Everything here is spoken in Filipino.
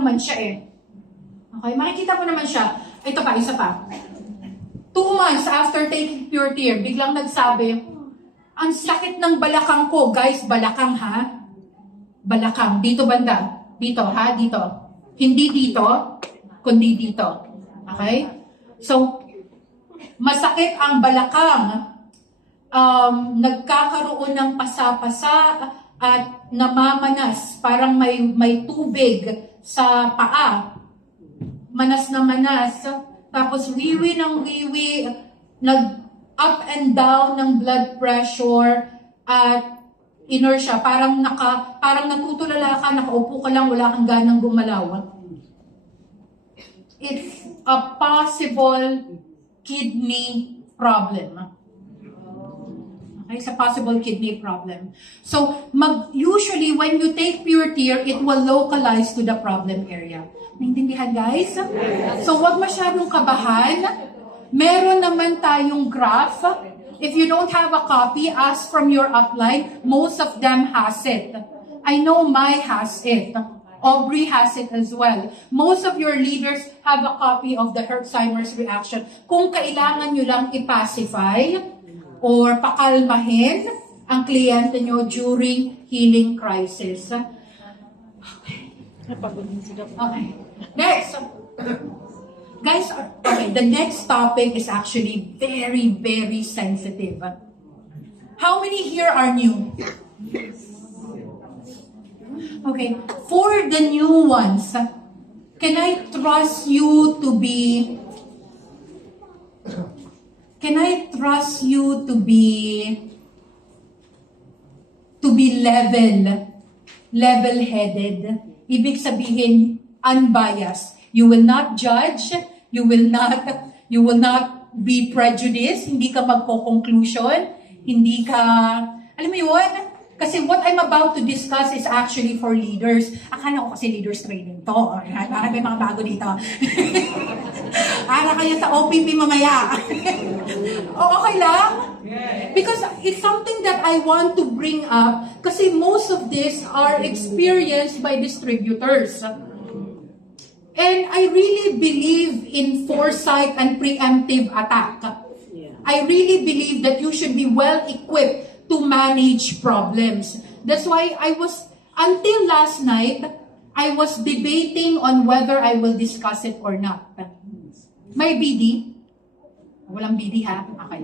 naman siya eh. Okay, makikita mo naman siya. Ito pa, isa pa. 2 months after taking Pure Tear, biglang nagsabi, ang sakit ng balakang ko. Guys, balakang ha? Balakang. Dito banda. Dito ha? Dito. Hindi dito, kundi dito. Okay? So, masakit ang balakang. Nagkakaroon ng pasa-pasa at namamanas. Parang may tubig sa paa. Manas na manas. Tapos wiwi ng wiwi, nag-up and down ng blood pressure at inertia. Parang natutulala ka, nakaupo ka lang, wala kang ganang gumalaw. It's a possible kidney problem. Okay, it's a possible kidney problem. So, usually when you take Pure Tear, it will localize to the problem area. Naintindihan, guys? So, wag masyadong kabahan. Meron naman tayong graph. If you don't have a copy, ask from your upline. Most of them has it. I know Mai has it. Aubrey has it as well. Most of your leaders have a copy of the Herxheimer's reaction. Kung kailangan nyo lang ipacify or pakalmahin ang kliyente nyo during healing crisis. Okay. Next. Guys, okay, the next topic is actually very, very sensitive. How many here are new? Okay, for the new ones, can I trust you to be level-headed? Ibig sabihin, unbiased. You will not judge, you will not be prejudiced, hindi ka magko-conclusion, hindi ka, alam mo yun? Kasi what I'm about to discuss is actually for leaders. Akala ko kasi leaders training to. Para may mga bago dito. Para kayo sa OPP mamaya. Okay lang? Because it's something that I want to bring up kasi most of this are experienced by distributors. And I really believe in foresight and preemptive attack. I really believe that you should be well equipped to manage problems. That's why until last night, I was debating on whether I will discuss it or not. May BD? Walang BD ha? Okay.